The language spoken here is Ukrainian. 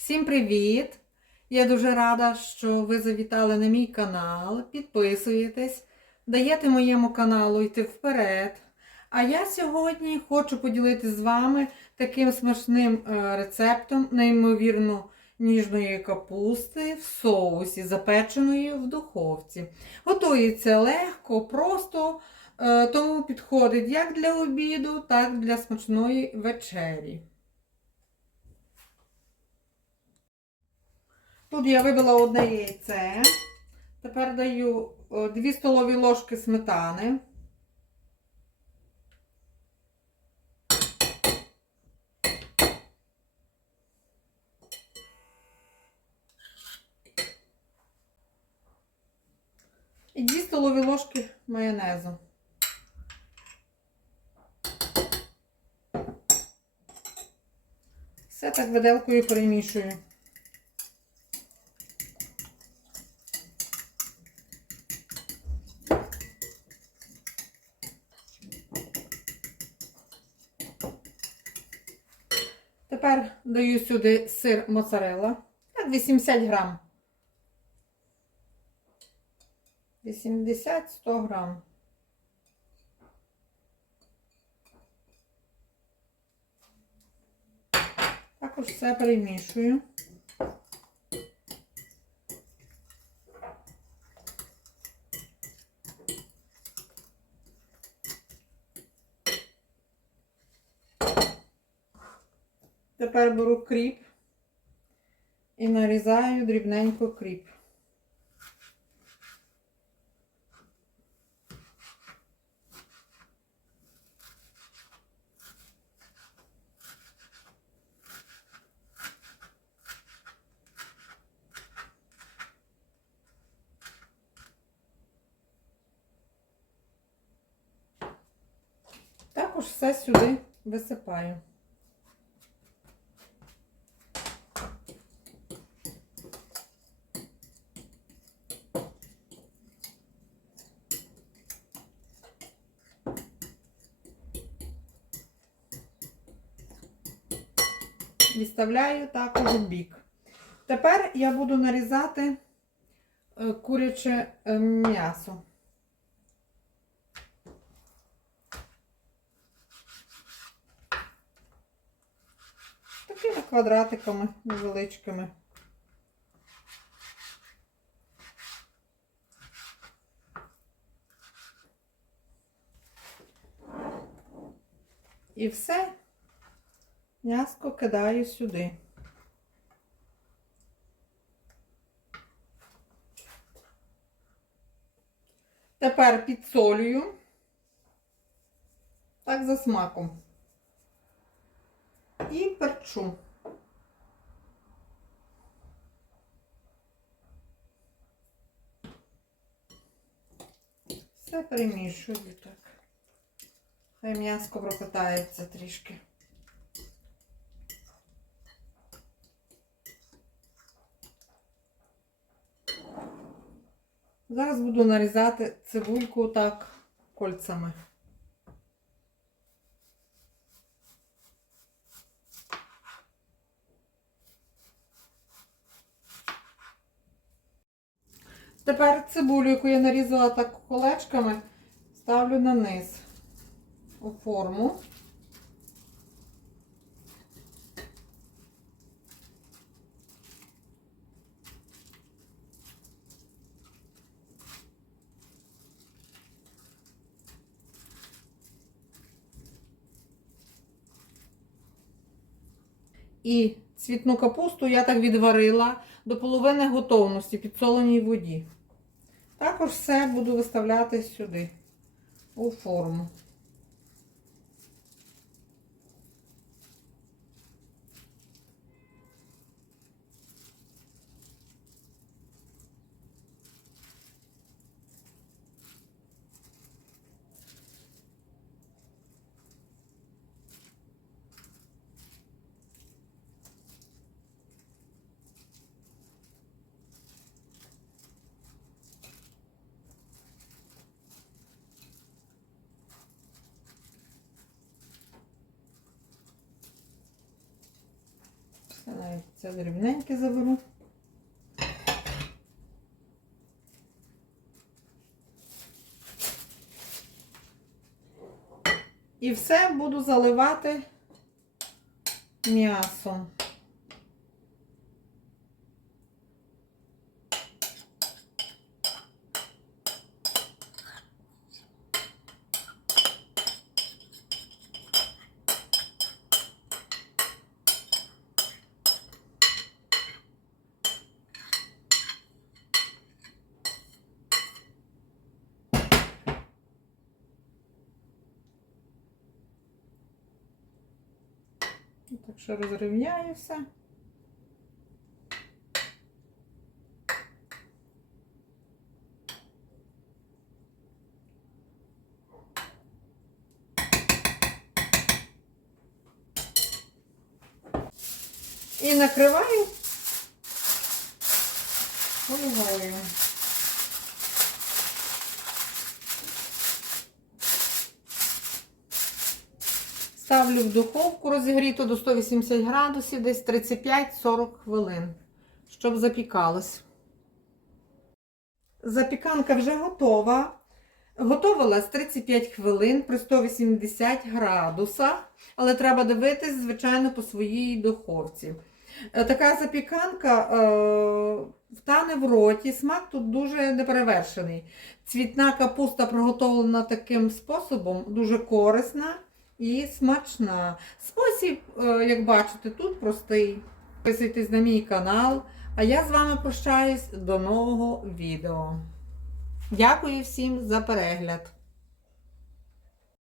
Всім привіт! Я дуже рада, що ви завітали на мій канал. Підписуєтесь, даєте моєму каналу йти вперед. А я сьогодні хочу поділитися з вами таким смачним е, рецептом неймовірно ніжної капусти в соусі, запеченої в духовці. Готується легко, просто, е, тому підходить як для обіду, так і для смачної вечері. Тут я вибила одне яйце. Тепер даю 2 столові ложки сметани. І 2 столові ложки майонезу. Все так виделкою перемішую. Тепер даю сюди сир моцарелла. Так, 80 грам. 80-100 грам. Також все перемішую. Тепер беру кріп і нарізаю дрібненько кріп. Також все сюди висипаю. Відставляю також в бік. Тепер я буду нарізати е, куряче е, м'ясо. Такими квадратиками невеличкими. І все м'яско кидаю сюди. Тепер підсолюю, так за смаком. І перчу. Все перемішую так. Хай м'яско пропитається трішки. Зараз буду нарізати цибульку так кольцями. Тепер цибулю, яку я нарізала так колечками, ставлю на низ у форму. І цвітну капусту я так відварила до половини готовності підсоленій воді. Також все буду виставляти сюди, у форму. Це навіть це дрібненьке заберу. І все буду заливати м'ясом. Так що розрівняю все. І накриваю фольгою. Ставлю в духовку розігріту до 180 градусів, десь 35-40 хвилин, щоб запікалось. Запіканка вже готова. Готувалась 35 хвилин при 180 градусах, але треба дивитись, звичайно, по своїй духовці. Е, Така запіканка е, втане в роті, смак тут дуже неперевершений. Цвітна капуста приготовлена таким способом, дуже корисна і смачна. Спосіб, е, як бачите, тут простий. Підписуйтесь на мій канал, а я з вами прощаюсь до нового відео. Дякую всім за перегляд!